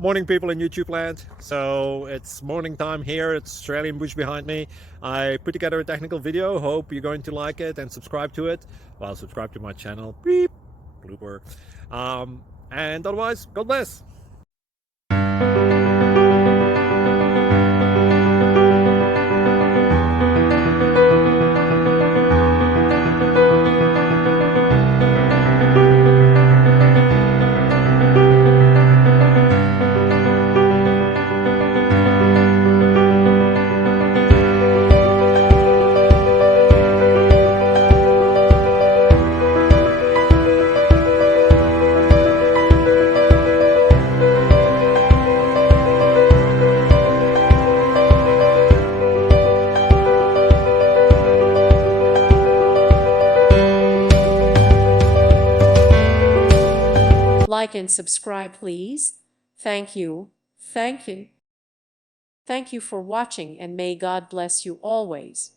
Morning, people in YouTube land. So it's morning time here. It's Australian bush behind me. I put together a technical video. Hope you're going to like it and subscribe to it. Well, subscribe to my channel. Beep, blooper. And otherwise, God bless. Like and subscribe, please. Thank you. Thank you. Thank you for watching, and may God bless you always.